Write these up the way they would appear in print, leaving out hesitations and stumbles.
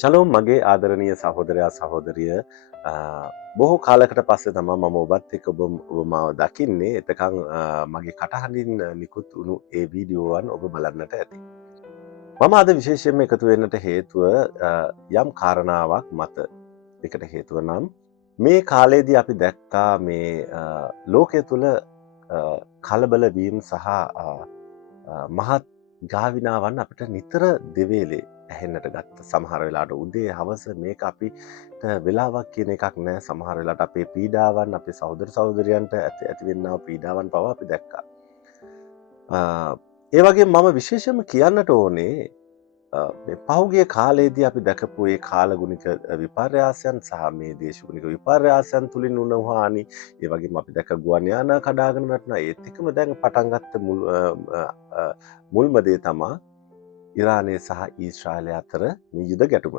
ශලෝම් මගේ ආදරණීය සහෝදරයා සහෝදරිය බොහෝ කාලකට පස්සේ තමයි මම ඔබත් එක්ක ඔබ මාව දකින්නේ. එතකන් මගේ කටහඬින් නිකුත් වුණු ඒ වීඩියෝවන් ඔබ බලන්නට ඇති. මම අද විශේෂයෙන්ම එකතු වෙන්නට හේතුව යම් කාරණාවක් මත. ඒකට හේතුව නම් මේ කාලේදී අපි දැක්කා මේ ලෝකයේ තුල කලබල වීම සහ මහත් ගාවිනාවන් අපිට නිතර දෙවේලේ ඇහෙන්නට ගත්ත. සමහර වෙලාවට උදේ හවස මේක අපිට වෙලාවක් කියන එකක් නෑ. සමහර වෙලාවට අපේ පීඩාවන් අපේ සහෝදර සහෝදරියන්ට ඇතිවෙනා පීඩාවන් පවා අපි දැක්කා. ඒ වගේ මම විශේෂයෙන්ම කියන්නට ඕනේ මේ පහුගිය කාලයේදී අපි දැකපු ඒ කාලගුණික විපර්යාසයන් සහ මේ දේශගුණික විපර්යාසයන් තුලින් වුණ හානි, ඒ වගේම අපි දැක ගුවන් යානා කඩාගෙන වැටුණා. ඒත් එක්කම දැන් පටන් ගත්ත මුල්ම දේ තමයි ඉරානය සහ ඊශ්‍රායලය අතර මේ යුද ගැටුම.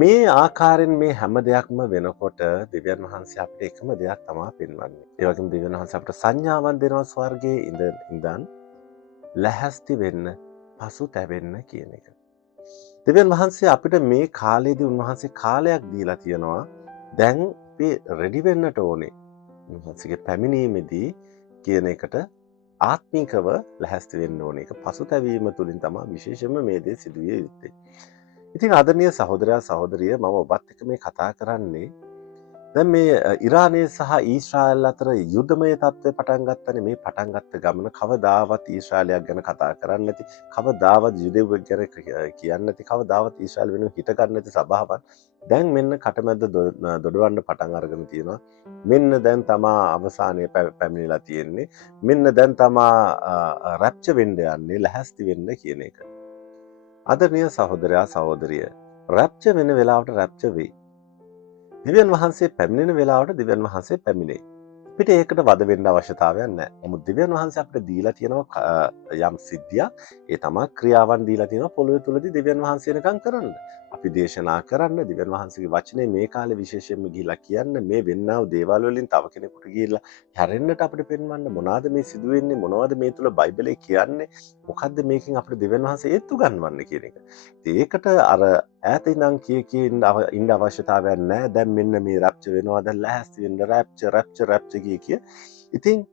මේ ආකාරයෙන් මේ හැම දෙයක්ම වෙනකොට දෙවියන් වහන්සේ අපිට එකම දෙයක් තමයි පෙන්වන්නේ. ඒ වගේම දෙවියන් වහන්සේ අපිට සංඥාවක් දෙනවා ස්වර්ගයේ ඉඳන් ලැහැස්ති වෙන්න, පසු තැවෙන්න කියන එක. දෙවියන් වහන්සේ අපිට මේ කාලේදී උන්වහන්සේ කාලයක් දීලා තියෙනවා. දැන් අපි රෙඩි වෙන්නට ඕනේ. උන්වහන්සේගේ පැමිණීමේදී කියන එකට ආත්මිකව ලැහැස්ති වෙන්න ඕනේ. ඒක පසුතැවීම තුලින් තමයි විශේෂයෙන්ම මේ දේ සිදුවිය යුත්තේ. ඉතින් ආදරණීය සහෝදරයා සහෝදරිය, මම ඔබත් එක්ක මේ කතා කරන්නේ දැන් මේ ඉරානය සහ ඊශ්‍රායල් අතර යුද්ධමය තත්ත්වය පටන් ගත්තනේ. මේ පටන් ගත්ත ගමන කවදාවත් ඊශ්‍රායලයක් ගැන කතා කරන්නේ නැති, කවදාවත් යුදෙව්වෙක් ගැන කියන්නේ නැති, කවදාවත් ඊශ්‍රායල් වෙනුවෙන් හිත ගන්න නැති සභාවක් දැන් මෙන්න කටමැද්ද දොඩවන්න පටන් අරගෙන තියෙනවා. මෙන්න දැන් තමා අවසානයේ පැමිණිලා තියෙන්නේ. මෙන්න දැන් තමා රැප්චර් වෙන්න යන්නේ, ලැහැස්ති වෙන්න කියන එක. ආදරණීය සහෝදරයා සහෝදරිය, රැප්චර් වෙන වෙලාවට රැප්චර් වෙයි. දෙවියන් වහන්සේ පැමිණෙන වෙලාවට දෙවියන් වහන්සේ පැමිණේ. අපිට ඒකට වද වෙන්න අවශ්‍යතාවයක් නැහැ. නමුත් දෙවියන් වහන්සේ අපිට දීලා තියෙනවා යම් සිද්ධියක්. ඒ තමයි ක්‍රියාවන් දීලා තියෙනවා පොළොවේ තුලදී දෙවියන් වහන්සේ නිකන් කරන්න. අපි දේශනා කරන්න, දෙවියන් වහන්සේගේ වචනේ මේ කාලේ විශේෂයෙන්ම ගිහිලා කියන්න, මේ වෙන්නා වූ දේවල් වලින් තව කෙනෙකුට ගිහිල්ලා හැරෙන්නට අපිට පෙන්වන්න, මොනවාද මේ සිදුවෙන්නේ, මොනවද මේ තුල බයිබලයේ කියන්නේ, මොකද්ද මේකෙන් අපිට දෙවියන් වහන්සේ ඒත්තු ගන්නවන්නේ කියන එක. ඒකට අර ඈත ඉඳන් කිය ඉන්න අවශ්‍යතාවයක් නැහැ. දැන් මෙන්න මේ රැප්චර් වෙනවා, දැන් ලැහැස්ති වෙන්න, රැප්චර් කිය. ඉතින්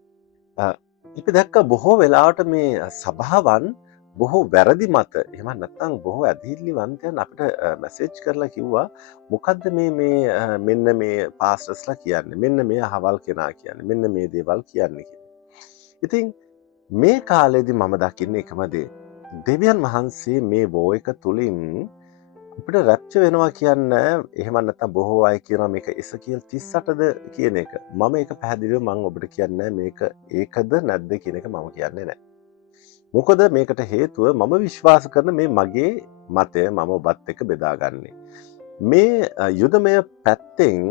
අපි දැක්ක බොහෝ වෙලාවට මේ සභාවන් බොහෝ වැරදි මත, එහෙම නැත්නම් බොහෝ ඇදහිල්ලිවන්තයන් අපිට මැසේජ් කරලා කිව්වා, මොකද්ද මෙන්න මේ පාස්ටර්ස්ලා කියන්නේ, මෙන්න මේ අහවල් කෙනා කියන්නේ, මෙන්න මේ දේවල් කියන්නේ කියලා. ඉතින් මේ කාලේදී මම දකින්නේ එකම දේ. දෙවියන් වහන්සේ මේ වෝ එක තුලින් අපිට රැප්චර් වෙනවා කියන්නේ, එහෙම නැත්නම් බොහෝ අය කියනවා මේක එසකියල් 38ද කියන එක. මම ඒක පැහැදිලිව මම ඔබට කියන්නේ මේක ඒකද නැද්ද කියන එක මම කියන්නේ නැහැ. මොකද මේකට හේතුව මම විශ්වාස කරන මේ මගේ මතය මම ඔබත් එක්ක බෙදාගන්නේ. මේ යුදමය පැත්තෙන්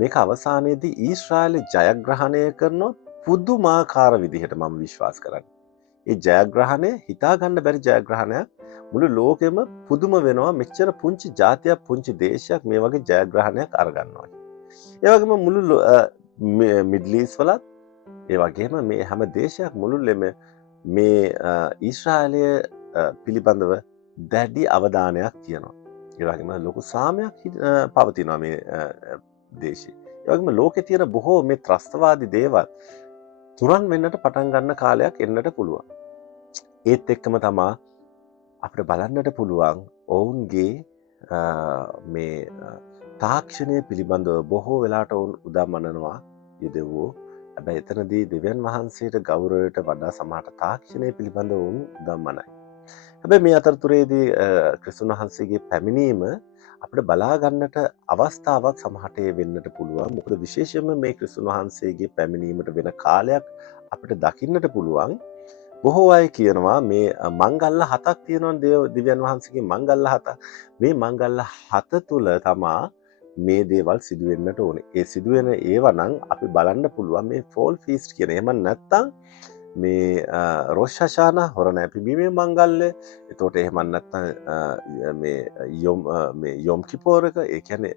මේක අවසානයේදී ඊශ්‍රායල ජයග්‍රහණය කරන පුදුමාකාර විදිහට මම විශ්වාස කරන්නේ. ඒ ජයග්‍රහණය හිතා ගන්න බැරි ජයග්‍රහණයක්. මුළු ලෝකෙම පුදුම වෙනවා මෙච්චර පුංචි ජාතියක්, පුංචි දේශයක් මේ වගේ ජයග්‍රහණයක් අරගන්නවා. ඒ වගේම මුළු මිඩල් ඊස්ට් වලත් ඒ වගේම මේ හැම දේශයක් මුළුල්ලෙම මේ ඊශ්‍රායලය පිළිබඳව දැඩි අවධානයක් තියෙනවා. ඒ වගේම ලොකු සාමයක් පවතිනවා මේ දේශේ. ඒ වගේම ලෝකේ තියෙන බොහෝ මේ ත්‍රස්තවාදී දේවල් තුරන් වෙන්නට පටන් ගන්න කාලයක් එන්නට පුළුවන්. ඒත් එක්කම තමයි අපිට බලන්නට පුළුවන් ඔවුන්ගේ මේ තාක්ෂණය පිළිබඳව බොහෝ වෙලාට ඔවුන් උදම්මනනවා යුදෙව්වෝ. හැබැයි එතනදී දෙවියන් වහන්සේට ගෞරවයට වඩා සමහරට තාක්ෂණය පිළිබඳව ඔවුන් උදම්මනයි. හැබැයි මේ අතරතුරේදී ක්‍රිස්තුන් වහන්සේගේ පැමිණීම අපිට බලා ගන්නට අවස්ථාවක් සමහරට වෙන්නට පුළුවන්. මොකද විශේෂයෙන්ම මේ ක්‍රිස්තුන් වහන්සේගේ පැමිණීමට වෙන කාලයක් අපිට දකින්නට පුළුවන්. බොහෝ අය කියනවා මේ මංගල්ල 7ක් තියෙනවා දෙවියන් වහන්සේගේ මංගල්ල 7ක්. මේ මංගල්ල 7 තුල තමා මේ දේවල් සිදු වෙන්නට ඕනේ. ඒ සිදු වෙන ඒවා නම් අපි බලන්න පුළුවන් මේ ෆෝල් ෆීස්ට් කියන. එහෙම නැත්නම් මේ රෝෂ් හෂානා හොරණ පිබීමේ මංගල්‍ය. එතකොට එහෙම නැත්නම් මේ යොම් කිපෝරක, ඒ කියන්නේ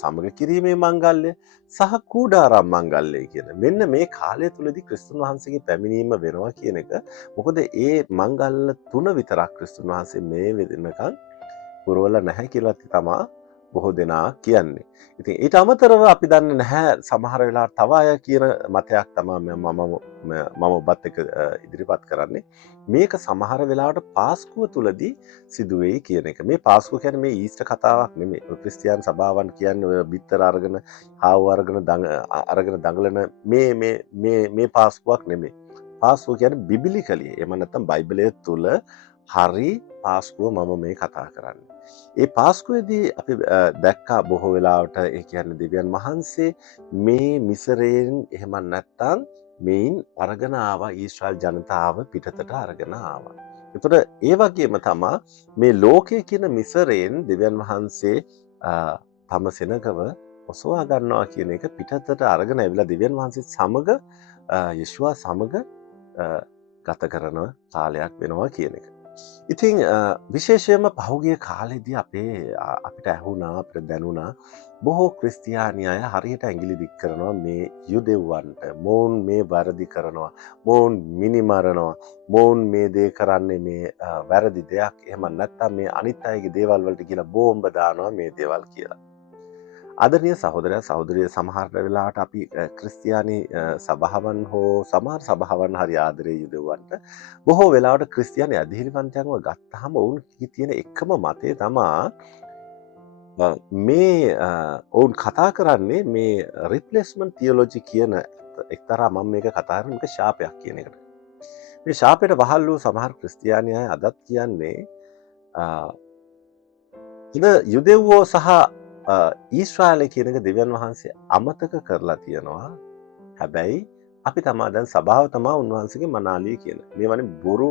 සමග කිරීමේ මංගල්‍ය සහ කූඩාරම් මංගල්‍ය කියන. මෙන්න මේ කාලය තුලදී ක්‍රිස්තුන් වහන්සේගේ පැමිණීම වෙනවා කියන එක. මොකද ඒ මංගල්‍ය 3 විතරක් ක්‍රිස්තුන් වහන්සේ මේ වෙනකන් පුරවලා නැහැ කියලා තමා බොහෝ දෙනා කියන්නේ. ඉතින් ඊට අමතරව අපි දන්නේ නැහැ සමහර වෙලාවට තව අය කියන මතයක් තමයි මම ඔබත් එක්ක ඉදිරිපත් කරන්නේ. මේක සමහර වෙලාවට පාස්කුව තුලදී සිදුවේයි කියන එක. මේ පාස්කුව කියන්නේ මේ ඊස්ටර් කතාවක් නෙමෙයි. ක්‍රිස්තියානි සභාවන් කියන්නේ ඔය බිත්තර අරගෙන හාව අරගෙන දඟලන මේ පාස්කුවක් නෙමෙයි. පාස්කුව කියන්නේ බිබිලිකලි. එහෙම නැත්නම් බයිබලයේ තුල හරි පාස්කුව මම මේ කතා කරන්නේ. ඒ පාස්කුවේදී අපි දැක්කා බොහෝ වෙලාවට ඒ කියන්නේ දෙවියන් වහන්සේ මේ මිසරයෙන් එහෙම නැත්නම් මේන් අරගෙන ආවා ඊශ්‍රායල් ජනතාව පිටතට අරගෙන ආවා. එතකොට ඒ වගේම තමයි මේ ලෝකයේ කියන මිසරයෙන් දෙවියන් වහන්සේ තම සෙනගව ඔසවා ගන්නවා කියන එක පිටතට අරගෙන ඇවිල්ලා දෙවියන් වහන්සේ සමග යේෂුවා සමග ගත කරන කාලයක් වෙනවා කියන එක. ඉතින් විශේෂයෙන්ම පහුගිය කාලෙදී අපිට ඇහුණා අපිට දැනුණා බොහෝ ක්‍රිස්තියානි අය හරියට ඇඟිලි දික් කරනවා මේ යුදෙව්වන්ට මොවුන් මේ වැරදි කරනවා මොවුන් මිනිමරනවා මොවුන් මේ දේ කරන්නේ මේ වැරදි දෙයක් එහෙම නැත්නම් මේ අනිත් අයගේ දේවල් වලට කියලා බෝම්බ දානවා මේ දේවල් කියලා. ආදරණීය සහෝදරයා සහෝදරිය සමහර වෙලාවට අපි ක්‍රිස්තියානි සභාවන් හෝ සමහර සභාවන් හරි ආදරේ යුදවන්ට බොහෝ වෙලාවට ක්‍රිස්තියානි අධිහිරිවන්තයන්ව ගත්තාම ඔවුන් තියෙන එකම මතය තමා මේ ඔවුන් කතා කරන්නේ මේ රිප්ලේස්මන්ට් තියොලොජි කියන එක්තරා මම මේක කතා කරන එක ශාපයක් කියන එකට. මේ ශාපයට වහල් වූ සමහර ක්‍රිස්තියානි අය අදත් කියන්නේ යුදෙව්වෝ සහ ඊශ්‍රායලය කියන එක දෙවියන් වහන්සේ අමතක කරලා තියෙනවා. හැබැයි අපි තමා දැන් සභාව තමා උන්වහන්සේගේ මනාලිය කියන. මේ වනේ බොරු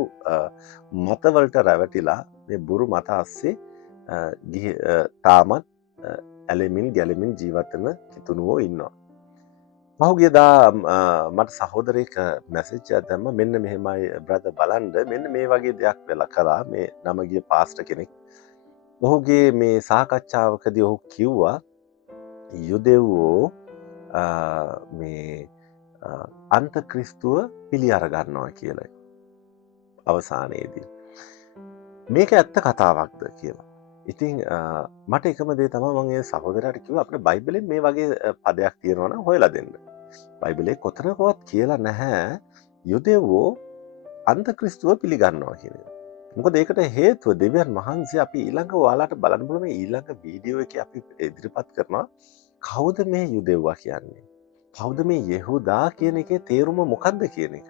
මතවලට රැවටිලා මේ බොරු මත අස්සේ තාමත් ඇලෙමින් ගැලෙමින් ජීවත් වෙන කිතුණුවෝ ඉන්නවා. පහුගියදා මට සහෝදරයෙක් මැසේජ් එකක් දැම්මා මෙන්න මෙහෙමයි බ්‍රදර් බලන්න මෙන්න මේ වගේ දෙයක් වෙලා කළා මේ නම ගිය පාස්ටර් කෙනෙක්. ඔහුගේ මේ සාකච්ඡාවකදී ඔහු කිව්වා යුදෙව්වෝ මේ අන්තක්‍රිස්තුව පිළි අර ගන්නවා කියලා අවසානයේදී. මේක ඇත්ත කතාවක්ද කියලා. ඉතින් මට එකම දේ තමයි මම ඒ සහෝදරයාට කිව්වා අපේ බයිබලෙන් මේ වගේ පදයක් තියෙනවා නම් හොයලා දෙන්න. බයිබලයේ කොතනකවත් කියලා නැහැ යුදෙව්වෝ අන්තක්‍රිස්තුව පිළිගන්නවා කියන එක. මොකද ඒකට හේතුව දෙවියන් වහන්සේ අපි ඊළඟ ඔයාලට බලන්න පුළුවන් මේ ඊළඟ වීඩියෝ එකේ අපි ඉදිරිපත් කරනවා කවුද මේ යුදෙව්වා කියන්නේ? කවුද මේ යෙහුදා කියන එකේ තේරුම මොකක්ද කියන එක.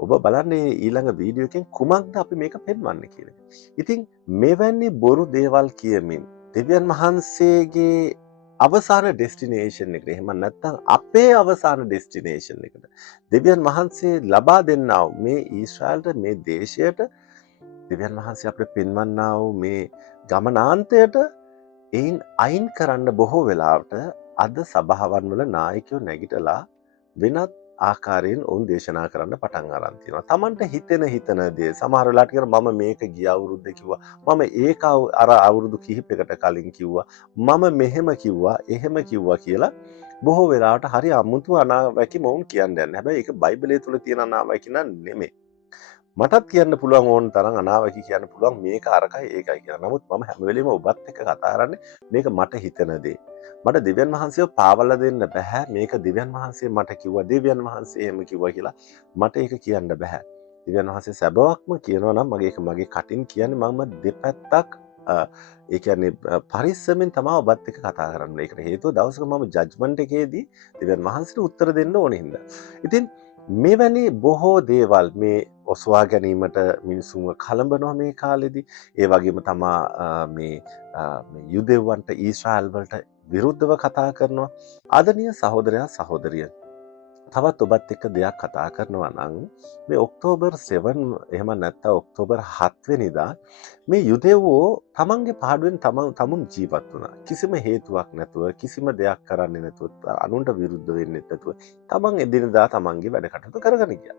ඔබ බලන්නේ ඊළඟ වීඩියෝ එකෙන් කුමක්ද අපි මේක පෙන්වන්නේ කියන එක. ඉතින් මෙවැනි බොරු දේවල් කියමින් දෙවියන් වහන්සේගේ අවසාන ඩෙස්ටිනේෂන් එකට එහෙම නැත්නම් අපේ අවසාන ඩෙස්ටිනේෂන් එකට දෙවියන් වහන්සේ ලබා දෙන්නා වූ මේ ඊශ්‍රායලට මේ දේශයට දෙවියන් වහන්සේ අපිට පෙන්වන්නා වූ මේ ගමනාන්තයට එයින් අයින් කරන්න බොහෝ වෙලාවට අද සභාවන් වල නායකයෝ නැගිටලා වෙනත් ආකාරයෙන් ඔවුන් දේශනා කරන්න පටන් අරන් තියෙනවා. Tamanට හිතෙන දේ සමහර වෙලාවට කියනවා මම මේක ගිය අවුරුද්දේ කිව්වා. මම ඒක අර අවුරුදු කිහිපයකට කලින් කිව්වා. මම මෙහෙම කිව්වා, එහෙම කිව්වා කියලා බොහෝ වෙලාවට හරි අමුතු අනාවැකි මොවුන් කියන්නේ නැහැ. හැබැයි ඒක බයිබලයේ තුල තියෙන අනාවැකි නන් නෙමෙයි. මටත් කියන්න පුළුවන් ඕන තරම් අනාවැකි කියන්න පුළුවන් මේක අරකයි ඒකයි කියලා. නමුත් මම හැම වෙලෙම ඔබත් එක්ක කතා කරන්නේ මේක මට හිතෙන දේ. මට දෙවියන් වහන්සේව පාවලා දෙන්න බෑ. මේක දෙවියන් වහන්සේ මට කිව්වා, දෙවියන් වහන්සේ එහෙම කිව්වා කියලා මට ඒක කියන්න බෑ. දෙවියන් වහන්සේ සැබවක්ම කියනවා නම් මගේ කටින් කියන්නේ මම දෙපැත්තක් ඒ කියන්නේ පරිස්සමෙන් තමයි ඔබත් එක්ක කතා කරන්නේ. ඒකට හේතුව දවසක මම ජජ්මන්ට් එකේදී දෙවියන් වහන්සේට උත්තර දෙන්න ඕනේ හින්දා. ඉතින් මෙවැනි බොහෝ දේවල් මේ ඔසවා ගැනීමට මිනිසුන්ව කලඹනවා මේ කාලෙදී. ඒ වගේම තමා මේ යුදෙව්වන්ට ඊශ්‍රායල් වලට විරුද්ධව කතා කරනවා. ආදරණීය සහෝදරයා සහෝදරිය. තවත් ඔබත් එක්ක දෙයක් කතා කරනවා නම් මේ ඔක්තෝබර් 7 එහෙම නැත්නම් ඔක්තෝබර් 7 වෙනිදා මේ යුදෙව්වෝ තමන්ගේ පාඩුවෙන් තමුන් ජීවත් වුණා. කිසිම හේතුවක් නැතුව කිසිම දෙයක් කරන්නේ නැතුව අනුන්ට විරුද්ධ වෙන්නේ නැතුව තමන් එදිනදා තමන්ගේ වැඩ කටයුතු කරගෙන ගියා.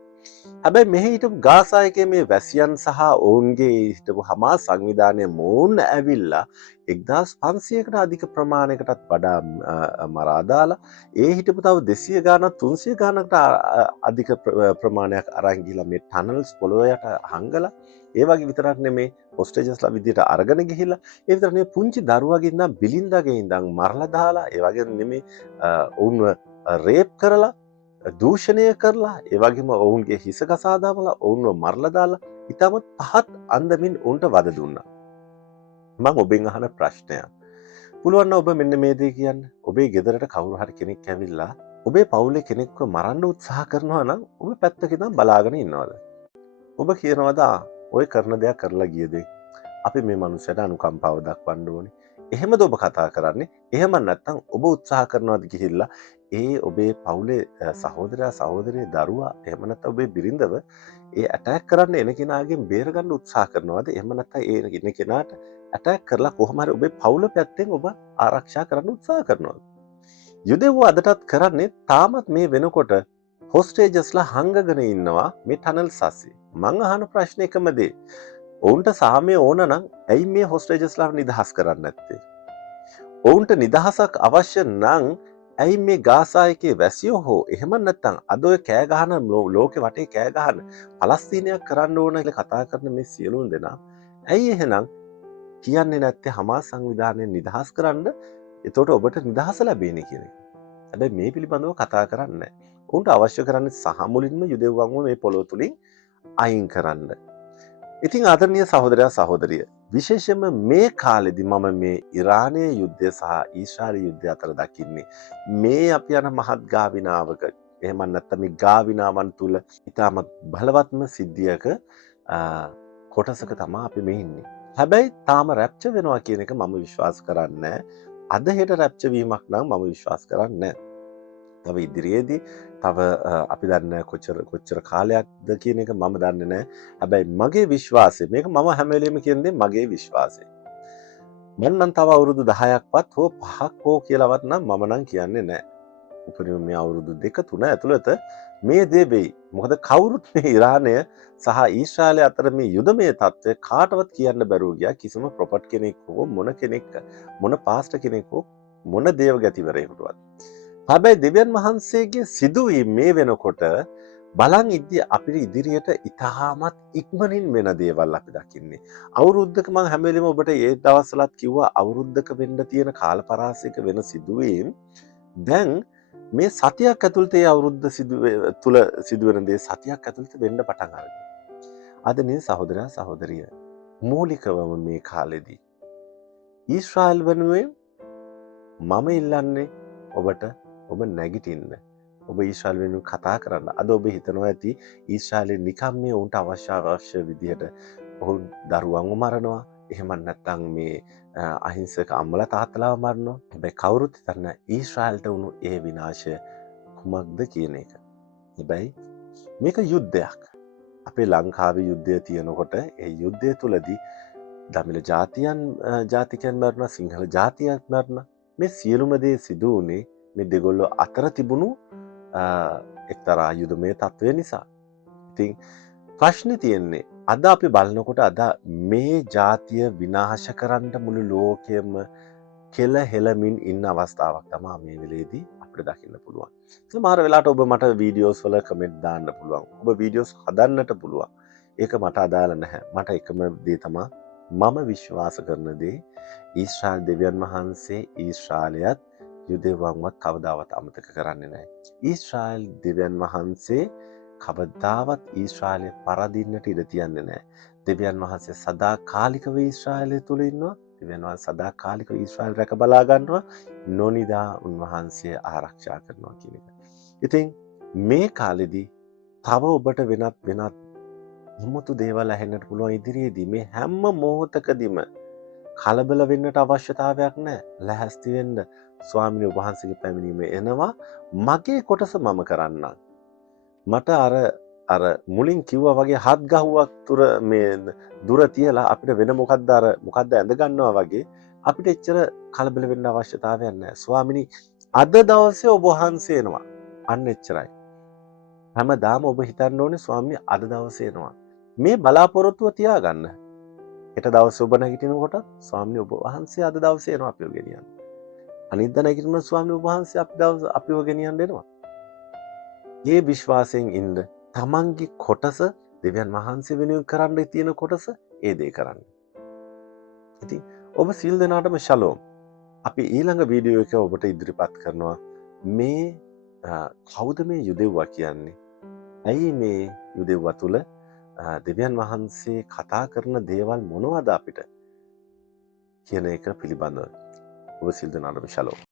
හැබැයි මෙහි හිටපු ගාසායකේ මේ වැසියන් සහ ඔවුන්ගේ හිටපු හමාස් සංවිධානය මොවුන් ඇවිල්ලා 1500කට අධික ප්‍රමාණයකටත් වඩා මරා දාලා ඒ හිටපු තව 200 ගානක් 300 ගානකට අධික ප්‍රමාණයක් අරන් ගිහලා මේ ටනල්ස් පොළොව යට හංගලා ඒ වගේ විතරක් නෙමේ හොස්ටේජස්ලා විදියට අරගෙන ගිහිල්ලා ඒ විතර නෙමෙයි පුංචි දරුවගේ ඉඳන් බිලින්දගේ ඉඳන් මරලා දාලා ඒ වගේ නෙමේ ඔවුන්ව රේප් කරලා දූෂණය කරලා ඒ වගේම ඔවුන්ගේ හිස ගසා දාලා ඔවුන්ව මරලා දාලා ඊටමත් පහත් අන්දමින් උන්ට වද දුන්නා. මම ඔබෙන් අහන ප්‍රශ්නයක්. පුළුවන් නම් ඔබ මෙන්න මේ දේ කියන්න. ඔබේ ගෙදරට කවුරු හරි කෙනෙක් ඇවිල්ලා ඔබේ පවුලේ කෙනෙක්ව මරන්න උත්සාහ කරනවා නම් ඔබ පැත්තක ඉඳන් බලාගෙන ඉන්නවද? ඔබ කියනවාද ඔය කරන දෙයක් කරලා ගියද අපි මේ මනුස්සයට අනුකම්පාව දක්වන්න ඕනේ. එහෙමද ඔබ කතා කරන්නේ? එහෙම නැත්නම් ඔබ උත්සාහ කරනවාද ගිහිල්ලා ඒ ඔබේ පවුලේ සහෝදරයා සහෝදරිය දරුවා එහෙම නැත්නම් ඔබේ බිරිඳව ඒ ඇටැක් කරන්න එන කෙනාගෙන් බේරගන්න උත්සාහ කරනවාද? එහෙම නැත්නම් ඒ එන කෙනාට ඇටැක් කරලා කොහොම හරි ඔබේ පවුල පැත්තෙන් ඔබ ආරක්ෂා කරන්න උත්සාහ කරනවාද? යුදෙව්ව අදටත් කරන්නේ තාමත් මේ වෙනකොට හොස්ටේජස්ලා හංගගෙන ඉන්නවා මේ ටනල්ස් අස්සේ. මං අහන ප්‍රශ්නේ එකම දේ. ඔවුන්ට සාමය ඕන නම් ඇයි මේ හොස්ටේජස්ලාව නිදහස් කරන්නේ නැත්තේ? ඔවුන්ට නිදහසක් අවශ්‍ය නම් ඇයි මේ ගාසා එකේ වැසියෝ හෝ එහෙම නැත්නම් අද ඔය කෑ ගහන ලෝකෙ වටේ කෑ ගහන පලස්තීනයක් කරන්න ඕන කියලා කතා කරන මේ සියලුම දෙනා ඇයි එහෙනම් කියන්නේ නැත්තේ හමාස් සංවිධානය නිදහස් කරන්න? එතකොට ඔබට නිදහස ලැබෙන්නේ කියන එක. හැබැයි මේ පිළිබඳව කතා කරන්නේ නැහැ. උන්ට අවශ්‍ය කරන්නේ සහ මුලින්ම යුදෙව්වන්ව මේ පොළොව තුලින් අයින් කරන්න. ඉතින් ආදරණීය සහෝදරයා සහෝදරිය, විශේෂයෙන්ම මේ කාලෙදි මම මේ ඉරානයේ යුද්ධය සහ ඊශ්‍රායල යුද්ධය අතර දකින්නේ මේ අපි යන මහත් ගාවිනාවක එහෙම නැත්නම් මේ ගාවිනාවන් තුල ඉතාමත් බලවත්ම සිද්ධියක කොටසක තමයි අපි මේ ඉන්නේ. හැබැයි තාම රැප්චර් වෙනවා කියන එක මම විශ්වාස කරන්නේ නැහැ. අද හෙට රැප්චර් වීමක් නම් මම විශ්වාස කරන්නේ නැහැ. තව ඉදිරියේදී තව අපි දන්නේ කොච්චර කාලයක්ද කියන එක මම දන්නේ නැහැ. හැබැයි මගේ විශ්වාසය මේක මම හැම වෙලෙම කියන දේ මගේ විශ්වාසය. මම නම් තව අවුරුදු 10ක්වත් හෝ 5ක් හෝ කියලාවත් නම් මම නම් කියන්නේ නැහැ. උපරිම මේ අවුරුදු 2-3 ඇතුළත මේ දේ වෙයි. මොකද කවුරුත් මේ ඉරානය සහ ඊශ්‍රායලය අතර මේ යුදමය තත්ත්වය කාටවත් කියන්න බැරුව ගියා. කිසිම ප්‍රොපට් කෙනෙක් හෝ මොන කෙනෙක් මොන පාස්ටර් කෙනෙක් හෝ මොන දේවගතිවරයෙකුටවත්. හැබැයි දෙවියන් වහන්සේගේ සිදුවීම් මේ වෙනකොට බලන් ඉද්දී අපිට ඉදිරියට ඉතාමත් ඉක්මනින් වෙන දේවල් අපි දකින්නේ. අවුරුද්දක මම හැම වෙලෙම ඔබට ඒ දවස්වලත් කිව්වා අවුරුද්දක වෙන්න තියෙන කාලපරාසයක වෙන සිදුවීම් දැන් මේ සතියක් ඇතුළත ඒ අවුරුද්ද තුල සිදුවෙන දේ සතියක් ඇතුළත වෙන්න පටන් ගන්නවා. අද නේ සහෝදරයා සහෝදරිය මූලිකවම මේ කාලෙදී ඊශ්‍රායල් වෙනුවෙන් මම ඉල්ලන්නේ ඔබට ඔබ නැගිටින්න. ඔබ ඊශ්‍රායල් වෙනුවෙන් කතා කරන්න. අද ඔබ හිතනවා ඇති ඊශ්‍රායලේ නිකම් මේ උන්ට අවශ්‍ය විදිහට ඔවුන් දරුවන්ව මරනවා. එහෙම නැත්නම් මේ අහිංසක අම්මලා තාත්තලාව මරනවා. හැබැයි කවුරුත් හිතන්නේ ඊශ්‍රායල්ට වුණු ඒ විනාශය කුමක්ද කියන එක. හැබැයි මේක යුද්ධයක්. අපේ ලංකාවේ යුද්ධය තියෙනකොට ඒ යුද්ධය තුලදී දමිළ ජාතිකයන් මරනවා, සිංහල ජාතියක් මරනවා. මේ සියලුම දේ සිදු වුණේ මේ දෙගොල්ලෝ අතර තිබුණු එක්තරා යුදමය තත්ත්වය නිසා. ඉතින් ප්‍රශ්නේ තියෙන්නේ අද අපි බලනකොට අද මේ ජාතිය විනාශ කරන්න මුළු ලෝකෙම කෙල හෙලමින් ඉන්න අවස්ථාවක් තමයි මේ වෙලේදී අපිට දකින්න පුළුවන්. සමහර වෙලාවට ඔබ මට වීඩියෝස් වල කමෙන්ට් දාන්න පුළුවන්. ඔබ වීඩියෝස් හදන්නට පුළුවන්. ඒක මට අදාළ නැහැ. මට එකම දේ තමයි මම විශ්වාස කරන දේ ඊශ්‍රායල් දෙවියන් වහන්සේ ඊශ්‍රායලයත් යුදෙව්වන්වත් කවදාවත් අමතක කරන්නේ නැහැ. ඊශ්‍රායල් දෙවියන් වහන්සේ කවදාවත් ඊශ්‍රායලය පරදින්නට ඉඩ තියන්නේ නැහැ. දෙවියන් වහන්සේ සදාකාලිකව ඊශ්‍රායලය තුල ඉන්නවා. දෙවියන් වහන්සේ සදාකාලිකව ඊශ්‍රායල් රැක බලා ගන්නවා. නොනිදා උන්වහන්සේ ආරක්ෂා කරනවා කියන එක. ඉතින් මේ කාලෙදී තව ඔබට වෙනත් හිමුතු දේවල් ඇහෙන්නට පුළුවන් ඉදිරියේදී මේ හැම මොහොතකදීම කලබල වෙන්නට අවශ්‍යතාවයක් නැහැ. ලැහැස්ති වෙන්න ස්වාමීන් වහන්සේගේ පැමිණීම එනවා. මගේ කොටස මම කරන්නම්. මට අර මුලින් කිව්වා වගේ හත් ගහුවක් දුර තියලා අපිට වෙන මොකද්ද ඇඳ ගන්නවා වගේ අපිට එච්චර කලබල වෙන්න අවශ්‍යතාවයක් නැහැ. ස්වාමිනී අද දවසේ ඔබ වහන්සේ එනවා. අන්න එච්චරයි. හැමදාම ඔබ හිතන්න ඕනේ ස්වාමී අද දවසේ එනවා. මේ බලාපොරොත්තුව තියාගන්න. හෙට දවසේ ඔබ නැගිටිනකොට ස්වාමී ඔබ වහන්සේ අද දවසේ එනවා අපිව ගෙනියන්න. අනිද්දා නැගිටිනකොට ස්වාමී ඔබ වහන්සේ අපිව ගෙනියන්න එනවා. මේ විශ්වාසයෙන් ඉන්න තමන්ගේ කොටස දෙවියන් වහන්සේ වෙනුවෙන් කරන්න තියෙන කොටස ඒ දේ කරන්න. ඉතින් ඔබ සියලු දෙනාටම ශලෝම්. අපි ඊළඟ වීඩියෝ එක ඔබට ඉදිරිපත් කරනවා මේ කවුද මේ යුදෙව්වා කියන්නේ? ඇයි මේ යුදෙව්වා තුළ දෙවියන් වහන්සේ කතා කරන දේවල් මොනවද අපිට කියන එක පිළිබඳව. ඔබ සියලු දෙනාටම ශලෝම්.